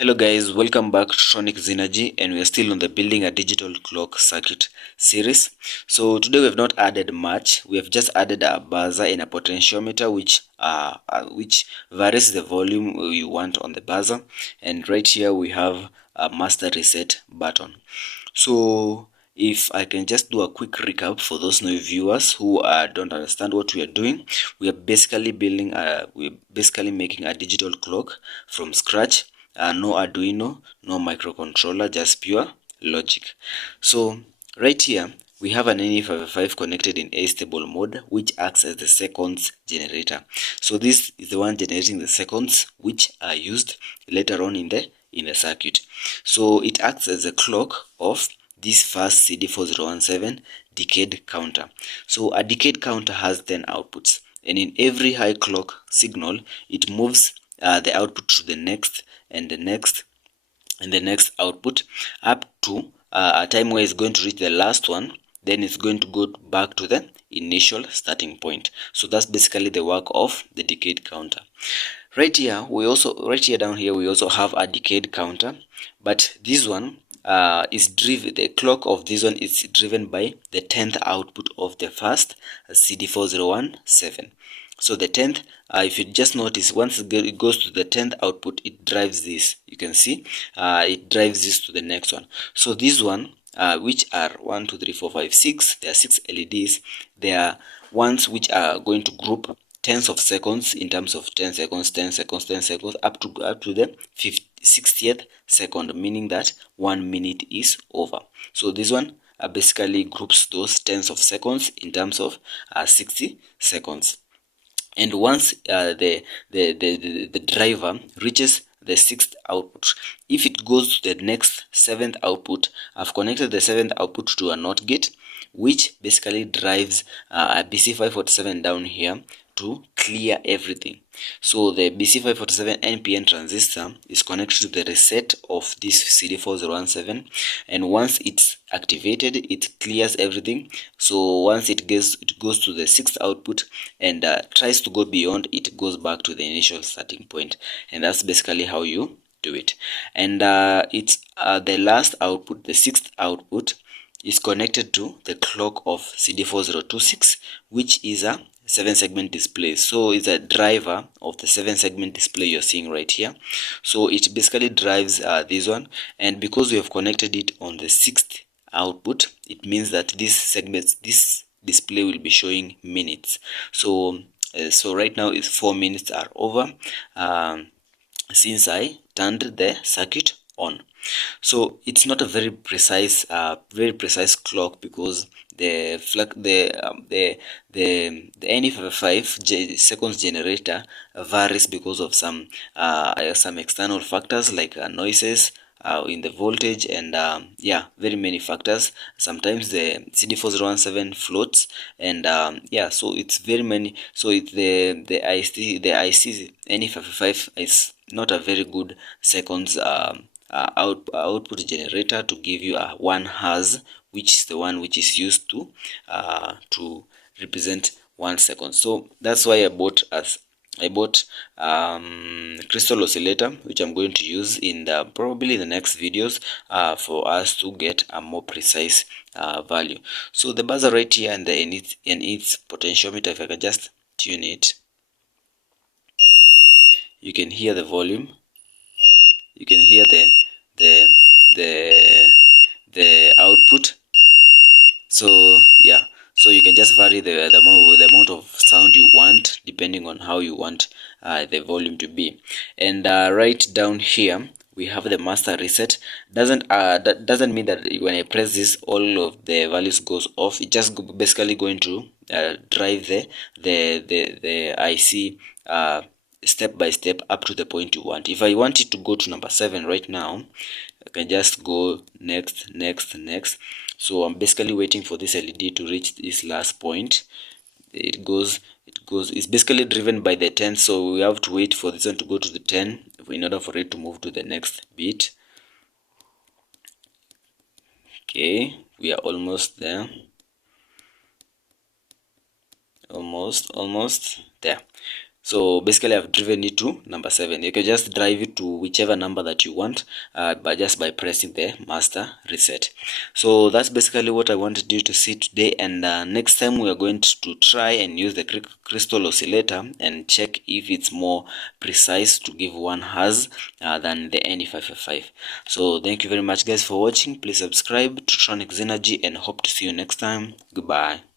Hello guys, welcome back to Tronic Synergy, and we are still on the building a digital clock circuit series. So today we have not added much. We have just added a buzzer and a potentiometer which varies the volume you want on the buzzer, and right here we have a master reset button. So if I can just do a quick recap for those new viewers who don't understand what we are doing, we are basically making a digital clock from scratch. No Arduino, no microcontroller, just pure logic. So right here we have an NE555 connected in astable mode, which acts as the seconds generator. So this is the one generating the seconds which are used later on in the circuit. So it acts as a clock of this first CD4017 decade counter. So a decade counter has 10 outputs, and in every high clock signal it moves the output to the next and the next and the next output up to a time where it's going to reach the last one. Then it's going to go back to the initial starting point. So that's basically the work of the decade counter. Right here down here we also have a decade counter, but this one is driven, the clock of this one is driven by the 10th output of the first CD4017. So the 10th, if you just notice, once it goes to the 10th output, it drives this. You can see it drives this to the next one. So this one, which are 1 2 3 4 5 6, there are 6 LEDs. They are ones which are going to group tens of seconds in terms of 10 seconds, 10 seconds, 10 seconds, up to the 60th second, meaning that 1 minute is over. So this one basically groups those tens of seconds in terms of 60 seconds. And once the driver reaches the 6th output, if it goes to the next 7th output, I've connected the 7th output to a NOT gate, which basically drives a BC547 down here to clear everything. So the BC547 NPN transistor is connected to the reset of this CD4017, and once it's activated, it clears everything. So once it goes to the 6th output and tries to go beyond, it goes back to the initial starting point, and that's basically how you do it. And it's the last output, the 6th output, is connected to the clock of CD4026, which is a 7-segment display. So it's a driver of the 7-segment display you're seeing right here. So it basically drives this one, and because we have connected it on the 6th output, it means that this display will be showing minutes. So right now it's 4 minutes are over since I turned the circuit on. So it's not a very precise clock, because the NE55 seconds generator varies because of some external factors like noises in the voltage, and yeah, very many factors. Sometimes the CD4017 floats, and yeah, so it's very many. So it's the IC NE55 is not a very good seconds output generator to give you a 1 Hz, which is the one which is used to represent 1 second. So that's why I bought crystal oscillator, which I'm going to use in probably the next videos for us to get a more precise value. So the buzzer right here and its potentiometer, if I can just tune it, you can hear the volume, you can hear the the output. So yeah, so you can just vary the amount of sound you want depending on how you want the volume to be. And right down here we have the master reset. That doesn't mean that when I press this all of the values goes off. It just basically going to drive the IC step by step up to the point you want. If I want it to go to number 7 right now, I can just go next, next, next. So I'm basically waiting for this LED to reach this last point. It's basically driven by the 10, so we have to wait for this one to go to the 10 in order for it to move to the next bit. Okay, we are almost there. Almost there. So basically I've driven it to number 7. You can just drive it to whichever number that you want, but just by pressing the master reset. So that's basically what I wanted you to see today, and next time we are going to try and use the crystal oscillator and check if it's more precise to give 1 Hz than the NE555. So thank you very much guys for watching. Please subscribe to Tronic Synergy and hope to see you next time. Goodbye.